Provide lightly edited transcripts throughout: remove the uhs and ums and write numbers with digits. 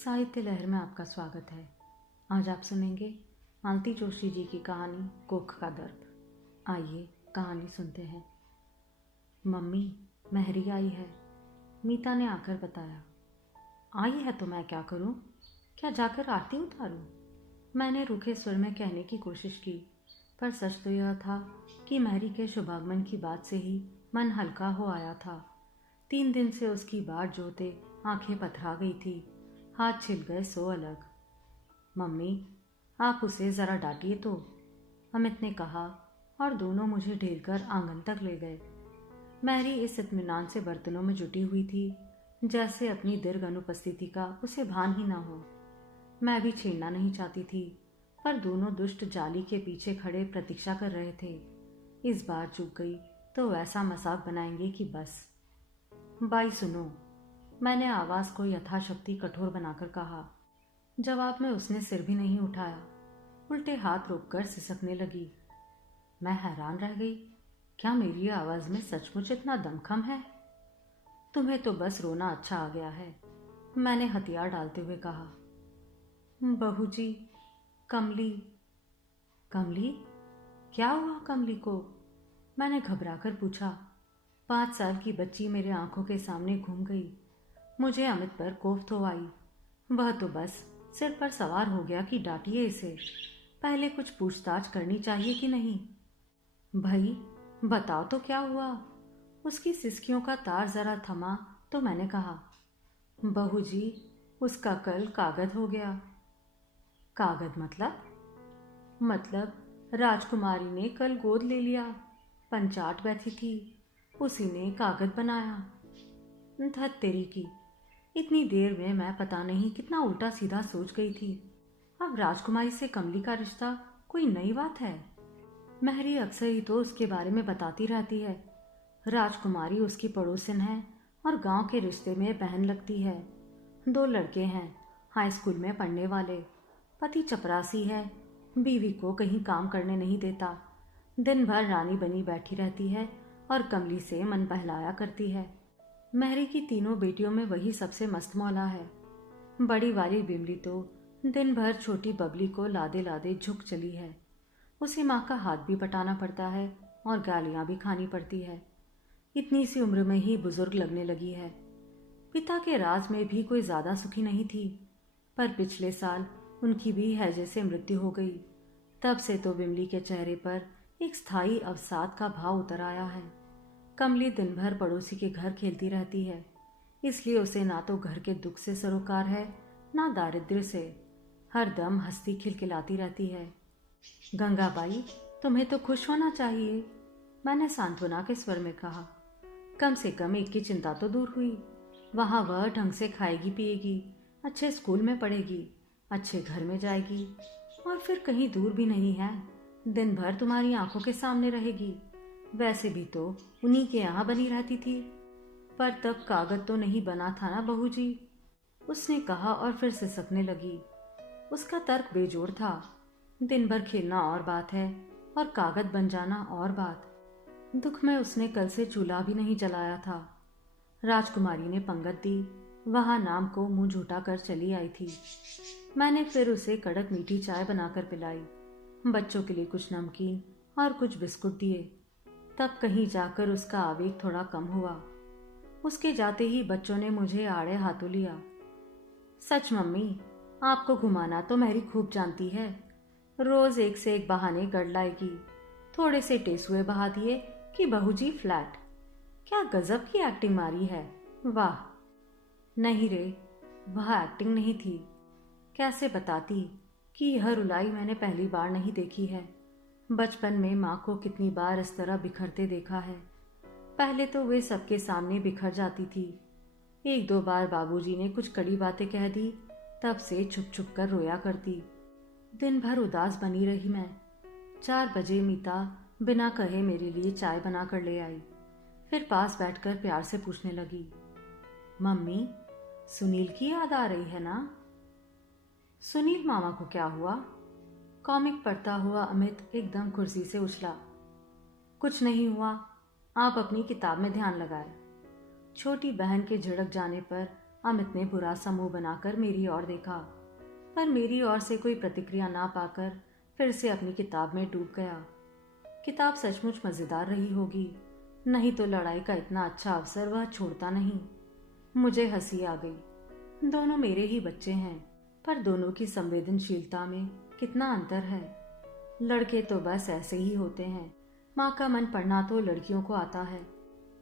साहित्य लहर में आपका स्वागत है। आज आप सुनेंगे मालती जोशी जी की कहानी कोख का दर्द। आइए कहानी सुनते हैं। मम्मी, मेहरी आई है, मीता ने आकर बताया। आई है तो मैं क्या करूं? क्या जाकर आरती उतारूं? मैंने रूखे स्वर में कहने की कोशिश की, पर सच तो यह था कि मेहरी के शुभागमन की बात से ही मन हल्का हो आया था। 3 दिन से उसकी बाट जोते आंखें पथरा गई थी, हाथ छिल गए सो अलग। मम्मी, आप उसे ज़रा डांटिए तो, अमित ने कहा और दोनों मुझे ढेर कर आंगन तक ले गए। मैरी इस इत्मीनान से बर्तनों में जुटी हुई थी जैसे अपनी दीर्घ अनुपस्थिति का उसे भान ही ना हो। मैं भी छेड़ना नहीं चाहती थी, पर दोनों दुष्ट जाली के पीछे खड़े प्रतीक्षा कर रहे थे। इस बार चूक गई तो वैसा मजाक बनाएंगे कि बस। बाई सुनो, मैंने आवाज़ को यथाशक्ति कठोर बनाकर कहा। जवाब में उसने सिर भी नहीं उठाया, उल्टे हाथ रोककर सिसकने लगी। मैं हैरान रह गई, क्या मेरी आवाज़ में सचमुच इतना दमखम है? तुम्हें तो बस रोना अच्छा आ गया है, मैंने हथियार डालते हुए कहा। बहू जी, कमली। कमली? क्या हुआ कमली को? मैंने घबराकर पूछा। 5 साल की बच्ची मेरे आंखों के सामने घूम गई। मुझे अमित पर कोफ्त हो आई। वह तो बस सिर पर सवार हो गया कि डांटिए इसे। पहले कुछ पूछताछ करनी चाहिए कि नहीं? भाई बताओ तो क्या हुआ? उसकी सिसकियों का तार जरा थमा तो मैंने कहा, बहू जी, उसका कल कागद हो गया। कागद मतलब? मतलब राजकुमारी ने कल गोद ले लिया। पंचाट बैठी थी, उसी ने कागद बनाया। धत तेरी की, इतनी देर में मैं पता नहीं कितना उल्टा सीधा सोच गई थी। अब राजकुमारी से कमली का रिश्ता कोई नई बात है? मेहरी अक्सर ही तो उसके बारे में बताती रहती है। राजकुमारी उसकी पड़ोसन है और गांव के रिश्ते में बहन लगती है। 2 लड़के हैं, हाई स्कूल में पढ़ने वाले। पति चपरासी है, बीवी को कहीं काम करने नहीं देता। दिन भर रानी बनी बैठी रहती है और कमली से मन बहलाया करती है। मेहरी की तीनों बेटियों में वही सबसे मस्त मौला है। बड़ी वाली बिमली तो दिन भर छोटी बबली को लादे लादे झुक चली है। उसे माँ का हाथ भी बटाना पड़ता है और गालियाँ भी खानी पड़ती है। इतनी सी उम्र में ही बुजुर्ग लगने लगी है। पिता के राज में भी कोई ज़्यादा सुखी नहीं थी, पर पिछले साल उनकी भी हैजे से मृत्यु हो गई। तब से तो बिमली के चेहरे पर एक स्थायी अवसाद का भाव उतर आया है। कमली दिन भर पड़ोसी के घर खेलती रहती है, इसलिए उसे ना तो घर के दुख से सरोकार है, ना दारिद्र्य से। हर दम हंसती खिलखिलाती रहती है। गंगाबाई, तुम्हें तो खुश होना चाहिए, मैंने सांत्वना के स्वर में कहा। कम से कम एक की चिंता तो दूर हुई। वहां वह ढंग से खाएगी पिएगी, अच्छे स्कूल में पढ़ेगी, अच्छे घर में जाएगी, और फिर कहीं दूर भी नहीं है, दिन भर तुम्हारी आंखों के सामने रहेगी। वैसे भी तो उन्हीं के यहाँ बनी रहती थी। पर तब कागज तो नहीं बना था ना बहू जी, उसने कहा और फिर सिसकने लगी। उसका तर्क बेजोड़ था। दिन भर खेलना और बात है और कागज बन जाना और बात। दुख में उसने कल से चूल्हा भी नहीं जलाया था। राजकुमारी ने पंगत दी, वहां नाम को मुंह झूठा कर चली आई थी। मैंने फिर उसे कड़क मीठी चाय बनाकर पिलाई, बच्चों के लिए कुछ नमकीन और कुछ बिस्कुट दिए। तब कहीं जाकर उसका आवेग थोड़ा कम हुआ। उसके जाते ही बच्चों ने मुझे आड़े हाथों लिया। सच मम्मी, आपको घुमाना तो मेरी खूब जानती है। रोज एक से एक बहाने गढ़ लाएगी। थोड़े से टेसुए बहा दिए कि बहू जी फ्लैट। क्या गजब की एक्टिंग मारी है, वाह। नहीं रे, वह एक्टिंग नहीं थी। कैसे बताती कि यह रुलाई मैंने पहली बार नहीं देखी है। बचपन में माँ को कितनी बार इस तरह बिखरते देखा है। पहले तो वे सबके सामने बिखर जाती थी। 1-2 बार बाबूजी ने कुछ कड़ी बातें कह दी, तब से छुप छुप कर रोया करती। दिन भर उदास बनी रही मैं। 4 बजे मीता बिना कहे मेरे लिए चाय बना कर ले आई। फिर पास बैठकर प्यार से पूछने लगी, मम्मी, सुनील की याद आ रही है ना? सुनील मामा को क्या हुआ? कॉमिक पढ़ता हुआ अमित एकदम कुर्सी से उछला। कुछ नहीं हुआ, आप अपनी किताब में ध्यान लगाए। छोटी बहन के झिड़क जाने पर अमित ने बुरा सा मुंह बनाकर मेरी ओर देखा, पर मेरी ओर से कोई प्रतिक्रिया ना पाकर फिर से अपनी किताब में डूब गया। किताब सचमुच मज़ेदार रही होगी, नहीं तो लड़ाई का इतना अच्छा अवसर वह छोड़ता नहीं। मुझे हंसी आ गई। दोनों मेरे ही बच्चे हैं, पर दोनों की संवेदनशीलता में कितना अंतर है। लड़के तो बस ऐसे ही होते हैं। माँ का मन पढ़ना तो लड़कियों को आता है।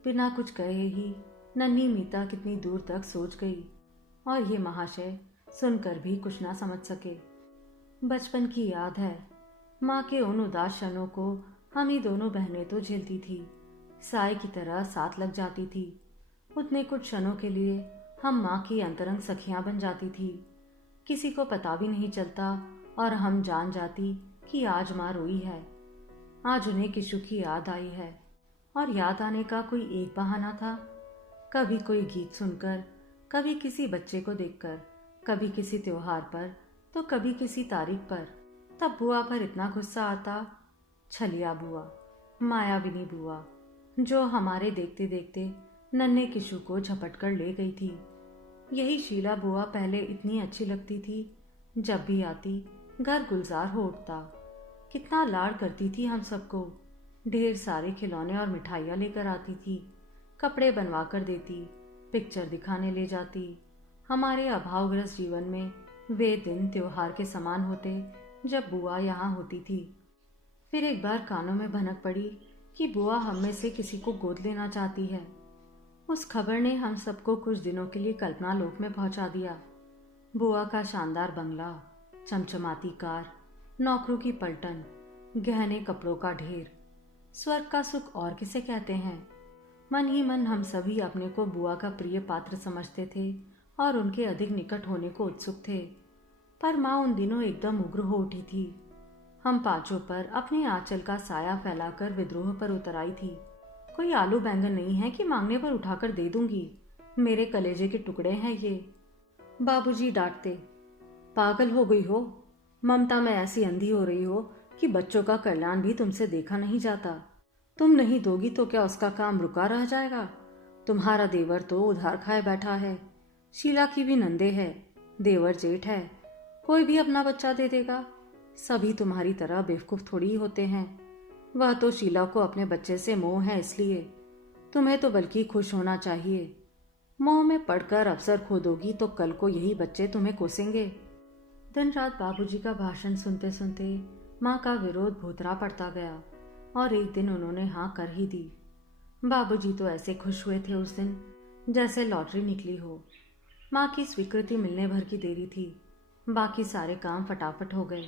बिना कुछ कहे ही नन्ही मीता कितनी दूर तक सोच गई, और ये महाशय सुनकर भी कुछ ना समझ सके। बचपन की याद है, माँ के उन उदास क्षणों को हम ही दोनों बहनें तो झेलती थी, साए की तरह साथ लग जाती थी। उतने कुछ क्षणों के लिए हम माँ की अंतरंग सखियां बन जाती थी। किसी को पता भी नहीं चलता, और हम जान जाती कि आज माँ रोई है, आज उन्हें किशु की याद आई है। और याद आने का कोई एक बहाना था, कभी कोई गीत सुनकर, कभी किसी बच्चे को देखकर, कभी किसी त्योहार पर, तो कभी किसी तारीख पर। तब बुआ पर इतना गुस्सा आता। छलिया बुआ, मायाविनी बुआ, जो हमारे देखते देखते नन्हे किशु को झपट कर ले गई थी। यही शीला बुआ पहले इतनी अच्छी लगती थी, जब भी आती घर गुलजार हो उठता। कितना लाड़ करती थी हम सबको, ढेर सारे खिलौने और मिठाइयाँ लेकर आती थी, कपड़े बनवा कर देती, पिक्चर दिखाने ले जाती। हमारे अभावग्रस्त जीवन में वे दिन त्योहार के समान होते जब बुआ यहाँ होती थी। फिर एक बार कानों में भनक पड़ी कि बुआ हम में से किसी को गोद लेना चाहती है। उस खबर ने हम सबको कुछ दिनों के लिए कल्पना लोक में पहुंचा दिया। बुआ का शानदार बंगला, चमचमाती कार, नौकरों की पलटन, गहने कपड़ों का ढेर, स्वर्ग का सुख और किसे कहते हैं। मन ही मन हम सभी अपने को बुआ का प्रिय पात्र समझते थे और उनके अधिक निकट होने को उत्सुक थे। पर माँ उन दिनों एकदम उग्र हो उठी थी। हम पांचों पर अपने आंचल का साया फैलाकर विद्रोह पर उतर आई थी। कोई आलू बैंगन नहीं है कि मांगने पर उठाकर दे दूंगी, मेरे कलेजे के टुकड़े हैं ये। बाबूजी डांटते, पागल हो गई हो, ममता में ऐसी अंधी हो रही हो कि बच्चों का कल्याण भी तुमसे देखा नहीं जाता। तुम नहीं दोगी तो क्या उसका काम रुका रह जाएगा। तुम्हारा देवर तो उधार खाए बैठा है, शीला की भी नंदे है, देवर जेठ है, कोई भी अपना बच्चा दे देगा। सभी तुम्हारी तरह बेवकूफ थोड़ी ही होते हैं। वह तो शीला को अपने बच्चे से मोह है, इसलिए तुम्हें तो बल्कि खुश होना चाहिए। मोह में पड़कर अवसर खो दोगी तो कल को यही बच्चे तुम्हें कोसेंगे। दिन रात बाबूजी का भाषण सुनते सुनते माँ का विरोध भूतरा पड़ता गया, और एक दिन उन्होंने हाँ कर ही दी। बाबूजी तो ऐसे खुश हुए थे उस दिन जैसे लॉटरी निकली हो। माँ की स्वीकृति मिलने भर की देरी थी, बाकी सारे काम फटाफट हो गए।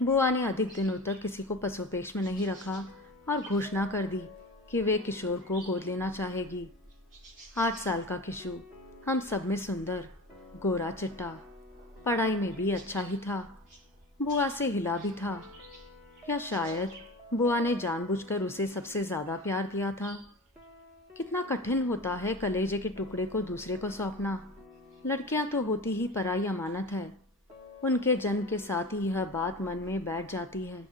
बुआ ने अधिक दिनों तक किसी को पसोपेश में नहीं रखा और घोषणा कर दी कि वे किशोर को गोद लेना चाहेगी। 8 साल का किशु, हम सब में सुंदर, गोरा चिट्टा, पढ़ाई में भी अच्छा ही था, बुआ से हिला भी था। या शायद बुआ ने जानबूझकर उसे सबसे ज्यादा प्यार दिया था। कितना कठिन होता है कलेजे के टुकड़े को दूसरे को सौंपना। लड़कियां तो होती ही पराई अमानत है, उनके जन्म के साथ ही यह बात मन में बैठ जाती है।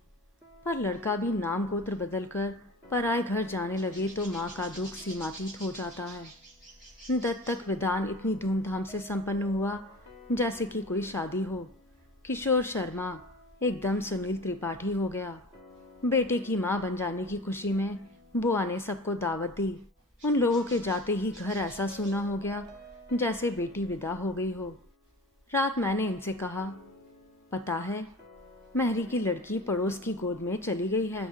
पर लड़का भी नाम गोत्र बदलकर पराए घर जाने लगे तो माँ का दुख सीमातीत हो जाता है। दत्तक विधान इतनी धूमधाम से संपन्न हुआ जैसे कि कोई शादी हो। किशोर शर्मा एकदम सुनील त्रिपाठी हो गया। बेटे की माँ बन जाने की खुशी में बुआ ने सबको दावत दी। उन लोगों के जाते ही घर ऐसा सूना हो गया जैसे बेटी विदा हो गई हो। रात मैंने इनसे कहा, पता है महरी की लड़की पड़ोस की गोद में चली गई है।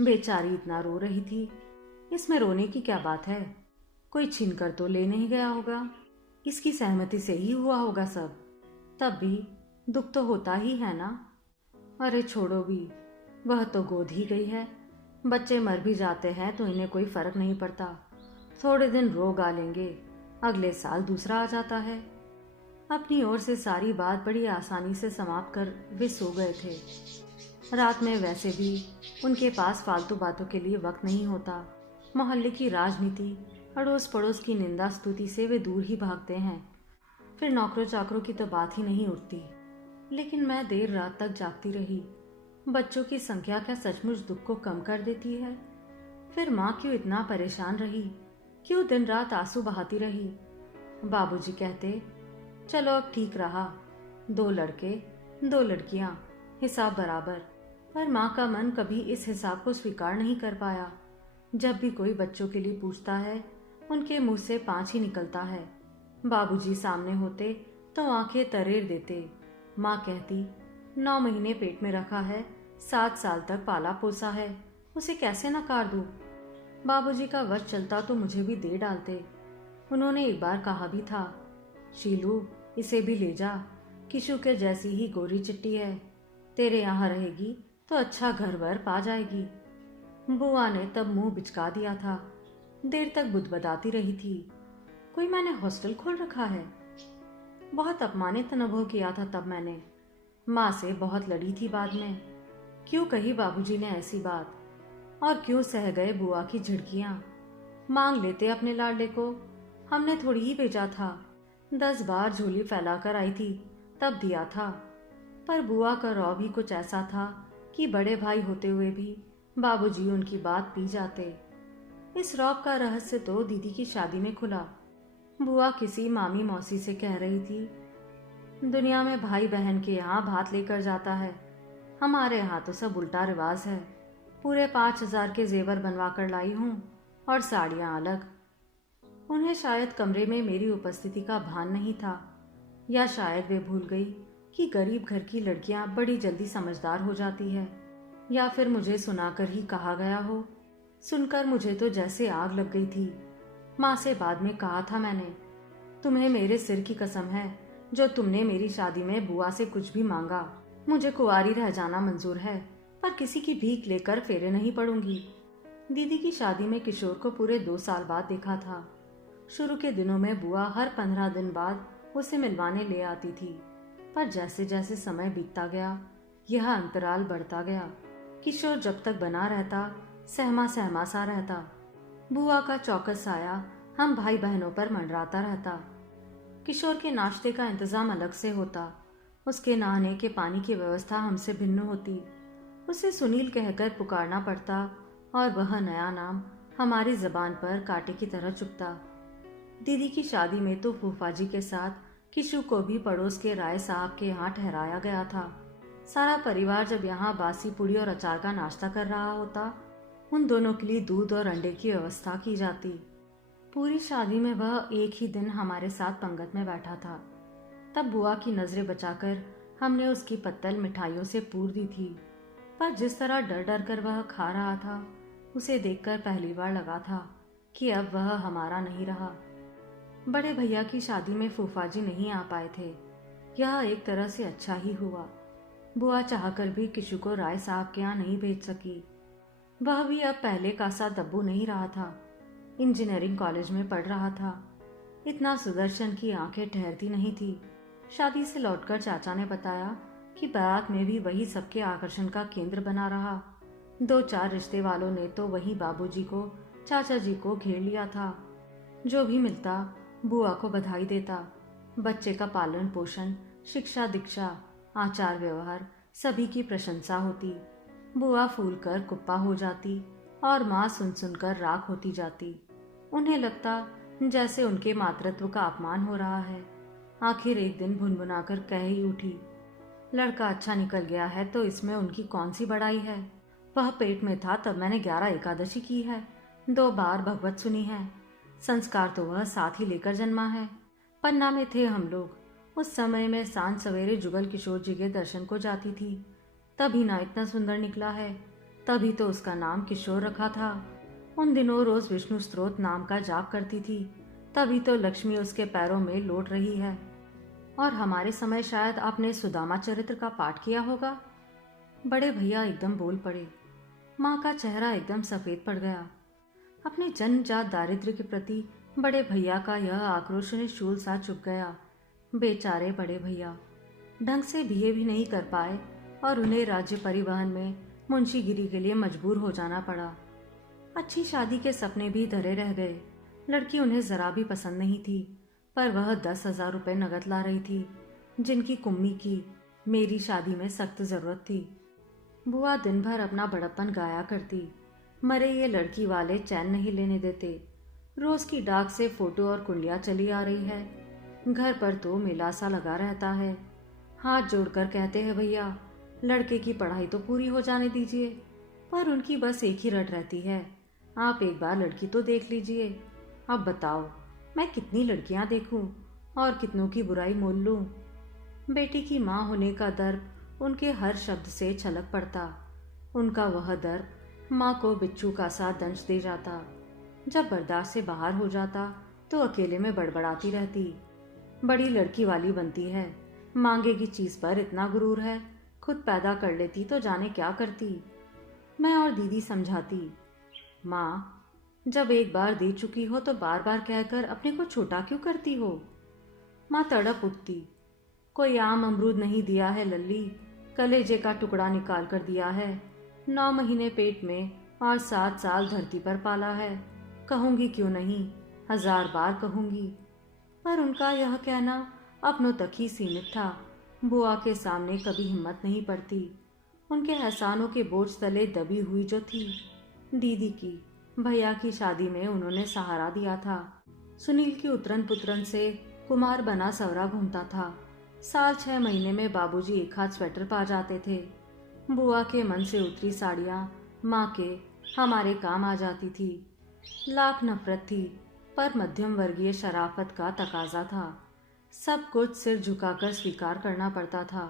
बेचारी इतना रो रही थी, इसमें रोने की क्या बात है, कोई छीन कर तो ले नहीं गया होगा, इसकी सहमति से ही हुआ होगा सब। तब भी दुख तो होता ही है ना। अरे छोड़ो भी, वह तो गोद ही गई है, बच्चे मर भी जाते हैं तो इन्हें कोई फर्क नहीं पड़ता। थोड़े दिन रो गा लेंगे, अगले साल दूसरा आ जाता है। अपनी ओर से सारी बात बड़ी आसानी से समाप्त कर वे सो गए थे। रात में वैसे भी उनके पास फालतू बातों के लिए वक्त नहीं होता। मोहल्ले की राजनीति, अड़ोस पड़ोस की निंदा स्तुति से वे दूर ही भागते हैं। फिर नौकरों चाकरों की तो बात ही नहीं उठती। लेकिन मैं देर रात तक जागती रही। बच्चों की संख्या क्या सचमुच दुख को कम कर देती है? फिर माँ क्यों इतना परेशान रही, क्यों दिन रात आंसू बहाती रही? बाबूजी कहते, चलो अब ठीक रहा, 2 लड़के 2 लड़कियां, हिसाब बराबर। पर माँ का मन कभी इस हिसाब को स्वीकार नहीं कर पाया। जब भी कोई बच्चों के लिए पूछता है, उनके मुंह से 5 ही निकलता है। बाबूजी सामने होते तो आंखें तरेर देते। माँ कहती, 9 महीने पेट में रखा है, 7 साल तक पाला पोसा है, उसे कैसे नकार दूं? बाबूजी का वश चलता तो मुझे भी दे डालते। उन्होंने एक बार कहा भी था, शीलू इसे भी ले जा, किशु के जैसी ही गोरी चिट्टी है, तेरे यहाँ रहेगी तो अच्छा घर वर पा जाएगी। बुआ ने तब मुंह बिचका दिया था। देर तक बुदबुदाती रही थी, कोई मैंने हॉस्टल खोल रखा है? बहुत अपमानित अनुभव किया था तब मैंने। माँ से बहुत लड़ी थी बाद में। क्यों कही बाबूजी ने ऐसी बात, और क्यों सह गए बुआ की झिड़कियां? मांग लेते अपने लाडले को, हमने थोड़ी ही भेजा था। 10 बार झोली फैलाकर आई थी, तब दिया था। पर बुआ का रौ भी कुछ ऐसा था कि बड़े भाई होते हुए भी बाबूजी उनकी बात पी जाते। इस रौब का रहस्य तो दीदी की शादी में खुला। बुआ किसी मामी मौसी से कह रही थी, दुनिया में भाई बहन के यहाँ भात लेकर जाता है, हमारे यहाँ तो सब उल्टा रिवाज है। पूरे 5,000 के जेवर बनवा कर लाई हूँ, और साड़ियाँ अलग। उन्हें शायद कमरे में मेरी उपस्थिति का भान नहीं था, या शायद वे भूल गई कि गरीब घर की लड़कियां बड़ी जल्दी समझदार हो जाती है, या फिर मुझे सुनाकर ही कहा गया हो। सुनकर मुझे तो जैसे आग लग गई थी। माँ से बाद में कहा था मैंने, तुम्हें मेरे सिर की कसम है, जो तुमने मेरी शादी में बुआ से कुछ भी मांगा। मुझे कुंवारी रह जाना मंजूर है, पर किसी की भीख लेकर फेरे नहीं पड़ूंगी। दीदी की शादी में किशोर को पूरे 2 साल बाद देखा था। शुरू के दिनों में बुआ हर 15 दिन बाद उसे मिलवाने ले आती थी, पर जैसे जैसे समय बीतता गया, यह अंतराल बढ़ता गया। किशोर जब तक बना रहता, सहमा सहमा सा रहता। बुआ का चौकस साया हम भाई बहनों पर मंडराता रहता। किशोर के नाश्ते का इंतजाम अलग से होता, उसके नहाने के पानी की व्यवस्था हमसे भिन्न होती। उसे सुनील कहकर पुकारना पड़ता, और वह नया नाम हमारी जबान पर कांटे की तरह चुभता। दीदी की शादी में तो फूफा जी के साथ किशु को भी पड़ोस के राय साहब के यहाँ ठहराया गया था। सारा परिवार जब यहाँ बासी पूड़ी और अचार का नाश्ता कर रहा होता, उन दोनों के लिए दूध और अंडे की व्यवस्था की जाती। पूरी शादी में वह एक ही दिन हमारे साथ पंगत में बैठा था। तब बुआ की नजरें बचाकर हमने उसकी पत्तल मिठाइयों से पूर दी थी, पर जिस तरह डर डर कर वह खा रहा था, उसे देखकर पहली बार लगा था कि अब वह हमारा नहीं रहा। बड़े भैया की शादी में फूफा जी नहीं आ पाए थे। यह एक तरह से अच्छा ही हुआ। बुआ चाहकर भी किशु को राय साहब के यहाँ नहीं भेज सकी। वह भी अब पहले का सा दब्बू नहीं रहा था, इंजीनियरिंग कॉलेज में पढ़ रहा था। इतना सुदर्शन की आंखें ठहरती नहीं थी। शादी से लौटकर चाचा ने बताया कि बारात में भी वही सबके आकर्षण का केंद्र बना रहा। 2-4 रिश्ते वालों ने तो वही बाबूजी को, चाचा जी को घेर लिया था। जो भी मिलता बुआ को बधाई देता। बच्चे का पालन पोषण, शिक्षा दीक्षा, आचार व्यवहार सभी की प्रशंसा होती। बुआ फूल कर कुप्पा हो जाती, और माँ सुन सुनकर राख होती जाती। उन्हें लगता जैसे उनके मातृत्व का अपमान हो रहा है। आखिर एक दिन भुनभुनाकर कह ही उठी, लड़का अच्छा निकल गया है तो इसमें उनकी कौन सी बड़ाई है। वह पेट में था तब मैंने 11 एकादशी की है, 2 बार भगवत सुनी है। संस्कार तो वह साथ ही लेकर जन्मा है। पन्ना में थे हम लोग। उस समय में सांझ सवेरे जुगल किशोर जी के दर्शन को जाती थी। तभी ना इतना सुंदर निकला है, तभी तो उसका नाम किशोर रखा था। उन दिनों रोज विष्णु स्तोत्र नाम का जाप करती थी, तभी तो लक्ष्मी उसके पैरों में लौट रही है। और हमारे समय शायद आपने सुदामा चरित्र का पाठ किया होगा। बड़े भैया एकदम बोल पड़े। माँ का चेहरा एकदम सफेद पड़ गया। अपने जन्मजात दारिद्र्य के प्रति बड़े भैया का यह आक्रोश उन्हें शूल सा चुभ गया। बेचारे बड़े भैया ढंग से बीए भी नहीं कर पाए, और उन्हें राज्य परिवहन में मुंशीगिरी के लिए मजबूर हो जाना पड़ा। अच्छी शादी के सपने भी धरे रह गए। लड़की उन्हें जरा भी पसंद नहीं थी, पर वह 10,000 रुपये नगद ला रही थी, जिनकी कुम्मी की मेरी शादी में सख्त जरूरत थी। बुआ दिन भर अपना बड़प्पन गाया करती। मरे ये लड़की वाले चैन नहीं लेने देते। रोज की डाक से फोटो और कुंडिया चली आ रही है। घर पर तो मेला सा लगा रहता है। हाथ जोड़कर कहते हैं भैया लड़के की पढ़ाई तो पूरी हो जाने दीजिए, पर उनकी बस एक ही रट रहती है, आप एक बार लड़की तो देख लीजिए। अब बताओ मैं कितनी लड़कियां देखूं और कितनों की बुराई मोल लूं। बेटी की माँ होने का दर्द उनके हर शब्द से छलक पड़ता। उनका वह दर्द माँ को बिच्छू का सा दंश दे जाता। जब बर्दाश्त से बाहर हो जाता तो अकेले में बड़बड़ाती रहती। बड़ी लड़की वाली बनती है, मांगेगी चीज पर इतना गुरूर है, खुद पैदा कर लेती तो जाने क्या करती। मैं और दीदी समझाती, माँ जब एक बार दे चुकी हो तो बार बार कहकर अपने को छोटा क्यों करती हो। माँ तड़प उठती, कोई आम अमरूद नहीं दिया है लल्ली, कलेजे का टुकड़ा निकाल कर दिया है। 9 महीने पेट में और 7 साल धरती पर पाला है। कहूंगी क्यों नहीं, 1000 बार कहूंगी। पर उनका यह कहना अपनों तक ही सीमित था। बुआ के सामने कभी हिम्मत नहीं पड़ती। उनके एहसानों के बोझ तले दबी हुई जो थी। दीदी की, भैया की शादी में उन्होंने सहारा दिया था। सुनील की उतरन पुत्रन से कुमार बना सवरा घूमता था। साल 6 महीने में बाबूजी एक हाथ स्वेटर पा जाते थे। बुआ के मन से उतरी साड़ियाँ माँ के हमारे काम आ जाती थी। लाख नफरत थी, पर मध्यम वर्गीय शराफत का तकाजा था। सब कुछ सिर झुकाकर स्वीकार करना पड़ता था।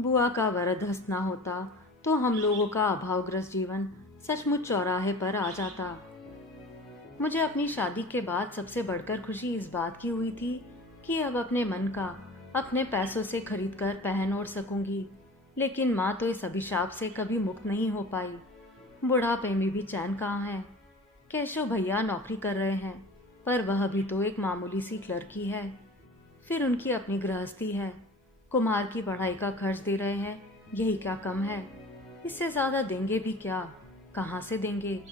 बुआ का वरद हस्त ना होता तो हम लोगों का अभावग्रस्त जीवन सचमुच चौराहे पर आ जाता। मुझे अपनी शादी के बाद सबसे बढ़कर खुशी इस बात की हुई थी कि अब अपने मन का अपने पैसों से खरीद कर पहन ओढ़ सकूंगी। लेकिन माँ तो इस अभिशाप से कभी मुक्त नहीं हो पाई। बुढ़ापे में भी चैन कहाँ है। केशव भैया नौकरी कर रहे हैं, पर वह भी तो एक मामूली सी क्लर्की है। फिर उनकी अपनी गृहस्थी है। कुमार की पढ़ाई का खर्च दे रहे हैं, यही क्या कम है। इससे ज्यादा देंगे भी क्या, कहाँ से देंगे।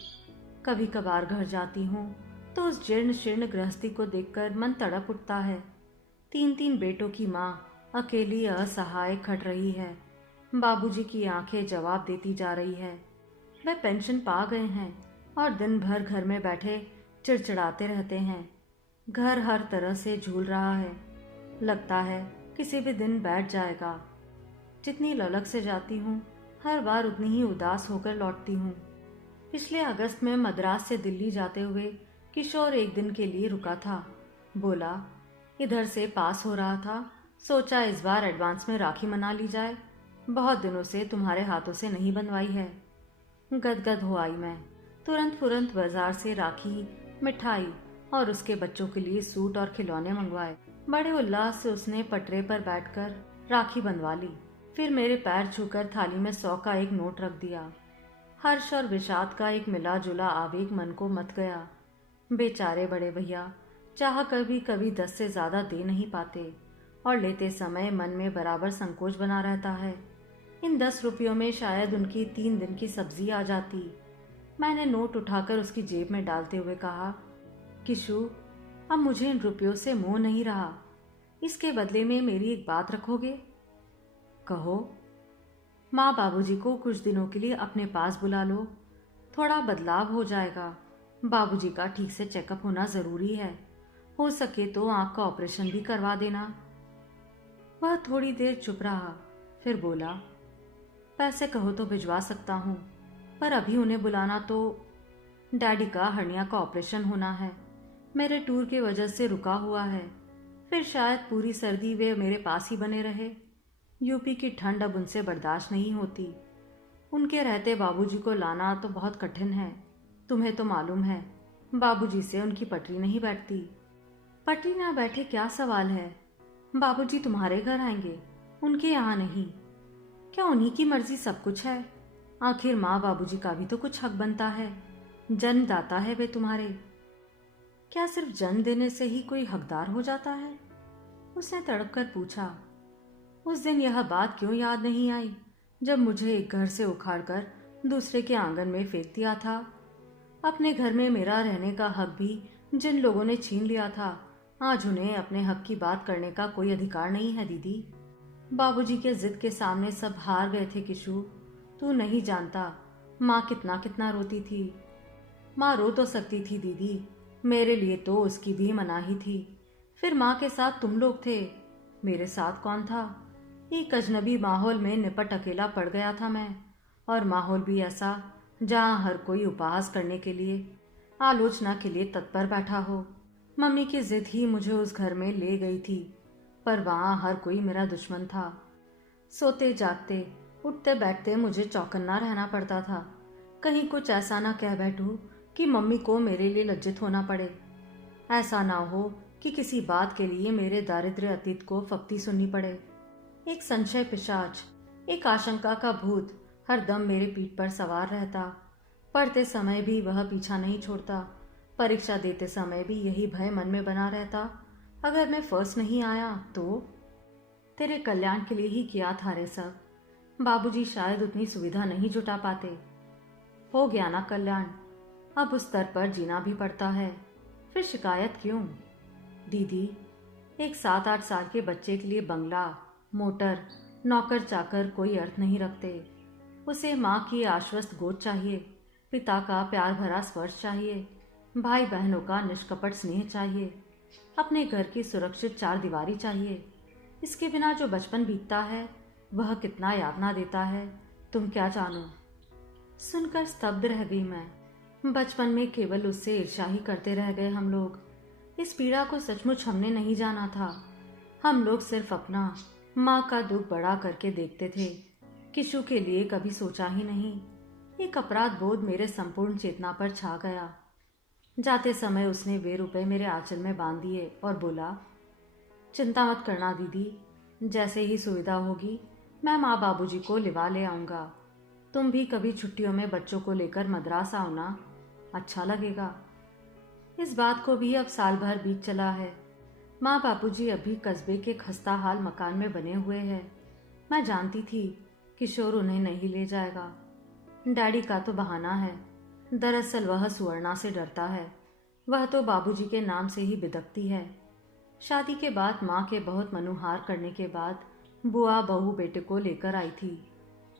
कभी कभार घर जाती हूँ तो उस जीर्ण शीर्ण गृहस्थी को देखकर मन तड़प उठता है। 3 बेटों की माँ अकेली असहाय खट रही है। बाबूजी की आंखें जवाब देती जा रही है। वे पेंशन पा गए हैं और दिन भर घर में बैठे चिड़चिड़ाते रहते हैं। घर हर तरह से झूल रहा है, लगता है किसी भी दिन बैठ जाएगा। जितनी ललक से जाती हूँ हर बार उतनी ही उदास होकर लौटती हूँ। पिछले अगस्त में मद्रास से दिल्ली जाते हुए किशोर एक दिन के लिए रुका था। बोला इधर से पास हो रहा था, सोचा इस बार एडवांस में राखी मना ली जाए, बहुत दिनों से तुम्हारे हाथों से नहीं बनवाई है। गदगद हो आई मैं। तुरंत फुरंत बाजार से राखी, मिठाई और उसके बच्चों के लिए सूट और खिलौने मंगवाए। बड़े उल्लास से उसने पटरे पर बैठकर राखी बंधवा ली। फिर मेरे पैर छूकर थाली में 100 का एक नोट रख दिया। हर्ष और विषाद का एक मिला जुला आवेग मन को मत गया। बेचारे बड़े भैया चाह कर भी कभी 10 से ज्यादा दे नहीं पाते और लेते समय मन में बराबर संकोच बना रहता है। इन 10 रुपयों में शायद उनकी 3 दिन की सब्जी आ जाती। मैंने नोट उठाकर उसकी जेब में डालते हुए कहा, किशु अब मुझे इन रुपयों से मोह नहीं रहा, इसके बदले में मेरी एक बात रखोगे? कहो। माँ बाबूजी को कुछ दिनों के लिए अपने पास बुला लो, थोड़ा बदलाव हो जाएगा। बाबूजी का ठीक से चेकअप होना जरूरी है, हो सके तो आंख का ऑपरेशन भी करवा देना। वह थोड़ी देर चुप रहा, फिर बोला, पैसे कहो तो भिजवा सकता हूँ, पर अभी उन्हें बुलाना तो। डैडी का हर्निया का ऑपरेशन होना है, मेरे टूर के वजह से रुका हुआ है। फिर शायद पूरी सर्दी वे मेरे पास ही बने रहे। यूपी की ठंड अब उनसे बर्दाश्त नहीं होती। उनके रहते बाबूजी को लाना तो बहुत कठिन है। तुम्हें तो मालूम है बाबूजी से उनकी पटरी नहीं बैठती। पटरी ना बैठे क्या सवाल है, बाबूजी तुम्हारे घर आएंगे, उनके यहाँ नहीं। क्या उन्हीं की मर्जी सब कुछ है? आखिर माँ बाबूजी का भी तो कुछ हक बनता है, जन्मदाता है वे तुम्हारे। क्या सिर्फ जन्म देने से ही कोई हकदार हो जाता है? उसने तड़प कर पूछा। उस दिन यह बात क्यों याद नहीं आई जब मुझे एक घर से उखाड़कर दूसरे के आंगन में फेंक दिया था। अपने घर में मेरा रहने का हक भी जिन लोगों ने छीन लिया था, आज उन्हें अपने हक की बात करने का कोई अधिकार नहीं है। दीदी, बाबूजी के जिद के सामने सब हार गए थे। किशु, तू नहीं जानता माँ कितना कितना रोती थी। माँ रो तो सकती थी दीदी, मेरे लिए तो उसकी भी मनाही थी। फिर माँ के साथ तुम लोग थे, मेरे साथ कौन था? एक अजनबी माहौल में निपट अकेला पड़ गया था मैं, और माहौल भी ऐसा जहाँ हर कोई उपहास करने के लिए, आलोचना के लिए तत्पर बैठा हो। मम्मी की जिद ही मुझे उस घर में ले गई थी, पर वहाँ हर कोई मेरा दुश्मन था। सोते जागते, उठते बैठते मुझे चौकन्ना रहना पड़ता था, कहीं कुछ ऐसा ना कह बैठूं कि मम्मी को मेरे लिए लज्जित होना पड़े। ऐसा ना हो कि किसी बात के लिए मेरे दारिद्र्य अतीत को फक्ती सुननी पड़े। एक संशय पिशाच, एक आशंका का भूत हर दम मेरे पीठ पर सवार रहता। पढ़ते समय भी वह पीछा नहीं छोड़ता, परीक्षा देते समय भी यही भय मन में बना रहता, अगर मैं फर्स्ट नहीं आया तो। तेरे कल्याण के लिए ही किया था रे सब, बाबूजी शायद उतनी सुविधा नहीं जुटा पाते। हो गया ना कल्याण, अब उस स्तर पर जीना भी पड़ता है, फिर शिकायत क्यों? दीदी, एक 7-8 साल के बच्चे के लिए बंगला, मोटर, नौकर चाकर कोई अर्थ नहीं रखते। उसे माँ की आश्वस्त गोद चाहिए, पिता का प्यार भरा स्पर्श चाहिए, भाई बहनों का निष्कपट स्नेह चाहिए, अपने घर की सुरक्षित चार दीवारी चाहिए। इसके बिना जो बचपन बीतता है वह कितना यातना देता है, तुम क्या जानो। सुनकर स्तब्ध रह गई मैं। बचपन में केवल उससे ईर्ष्या ही करते रह गए हम लोग। इस पीड़ा को सचमुच हमने नहीं जाना था। हम लोग सिर्फ अपना, माँ का दुख बड़ा करके देखते थे, किशु के लिए कभी सोचा ही नहीं। एक अपराध बोध मेरे संपूर्ण चेतना पर छा गया। जाते समय उसने वे रुपए मेरे आंचल में बांध दिए और बोला, चिंता मत करना दीदी, जैसे ही सुविधा होगी मैं माँ बाबूजी को लिवा ले आऊँगा। तुम भी कभी छुट्टियों में बच्चों को लेकर मद्रास आओ ना, अच्छा लगेगा। इस बात को भी अब साल भर बीत चला है। माँ बाबूजी अभी कस्बे के खस्ता हाल मकान में बने हुए हैं। मैं जानती थी किशोर उन्हें नहीं ले जाएगा। डैडी का तो बहाना है, दरअसल वह सुवर्णा से डरता है। वह तो बाबूजी के नाम से ही बिदकती है। शादी के बाद माँ के बहुत मनुहार करने के बाद बुआ बहू बेटे को लेकर आई थी।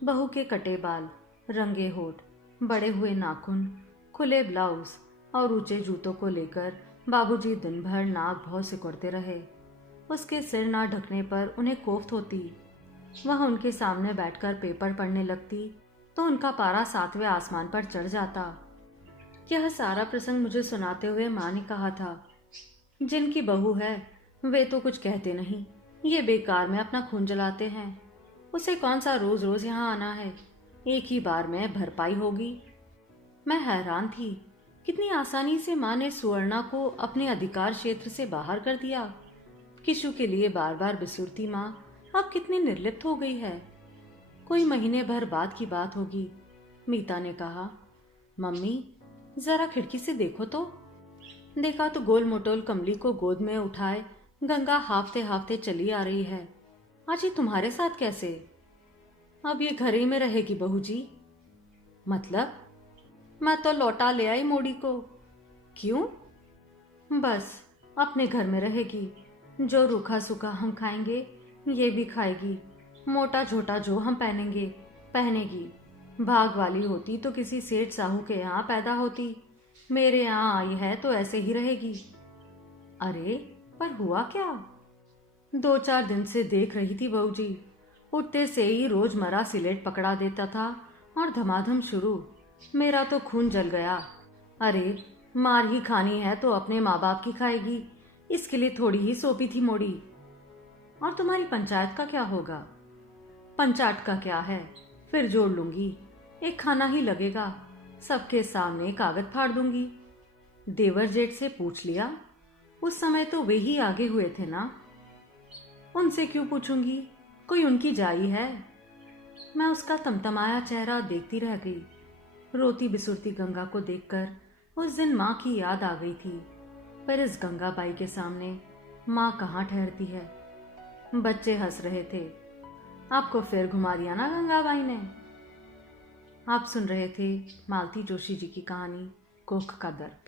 बहू के कटे बाल, रंगे होठ, बड़े हुए नाखून, खुले ब्लाउज और ऊंचे जूतों को लेकर बाबूजी दिन भर नाक भौं सिकुड़ते रहे। उसके सिर ना ढकने पर उन्हें कोफ्त होती। वह उनके सामने बैठकर पेपर पढ़ने लगती तो उनका पारा 7वें आसमान पर चढ़ जाता। यह सारा प्रसंग मुझे सुनाते हुए माँ ने कहा था, जिनकी बहू है वे तो कुछ कहते नहीं, ये बेकार में अपना खून जलाते हैं। उसे कौन सा रोज रोज यहाँ आना है, एक ही बार में भरपाई होगी। मैं हैरान थी, कितनी आसानी से माँ ने सुवर्णा को अपने अधिकार क्षेत्र से बाहर कर दिया। किशु के लिए बार बार बिसुरती माँ अब कितनी निर्लिप्त हो गई है। कोई महीने भर बाद की बात होगी। मीता ने कहा, मम्मी जरा खिड़की से देखो तो। देखा तो गोल मोटोल कमली को गोद में उठाए गंगा हाफते हाफते चली आ रही है। आज ये तुम्हारे साथ कैसे? अब ये घर ही में रहेगी बहू जी। मतलब? मैं तो लौटा ले आई मोड़ी को। क्यों? बस अपने घर में रहेगी। जो रूखा सूखा हम खाएंगे ये भी खाएगी, मोटा झोटा जो हम पहनेंगे पहनेगी। भाग वाली होती तो किसी सेठ साहू के यहाँ पैदा होती, मेरे यहाँ आई है तो ऐसे ही रहेगी। अरे पर हुआ क्या? 2-4 दिन से देख रही थी बहू जी, उठते से ही रोजमर्रा सिलेट पकड़ा देता था और धमाधम शुरू। मेरा तो खून जल गया। अरे मार ही खानी है तो अपने माँ बाप की खाएगी, इसके लिए थोड़ी ही सौंपी थी मोड़ी। और तुम्हारी पंचायत का क्या होगा? पंचायत का क्या है, फिर जोड़ लूंगी, एक खाना ही लगेगा, सबके सामने कागज फाड़ दूंगी। देवर जेठ से पूछ लिया, उस समय तो वे ही आगे हुए थे ना। उनसे क्यों पूछूंगी, कोई उनकी जाई है। मैं उसका तमतमाया चेहरा देखती रह गई। रोती बिसुरती गंगा को देखकर उस दिन माँ की याद आ गई थी, पर इस गंगाबाई के सामने माँ कहाँ ठहरती है। बच्चे हंस रहे थे। आपको फिर घुमा दिया ना गंगाबाई ने। आप सुन रहे थे मालती जोशी जी की कहानी कोख का दर्द।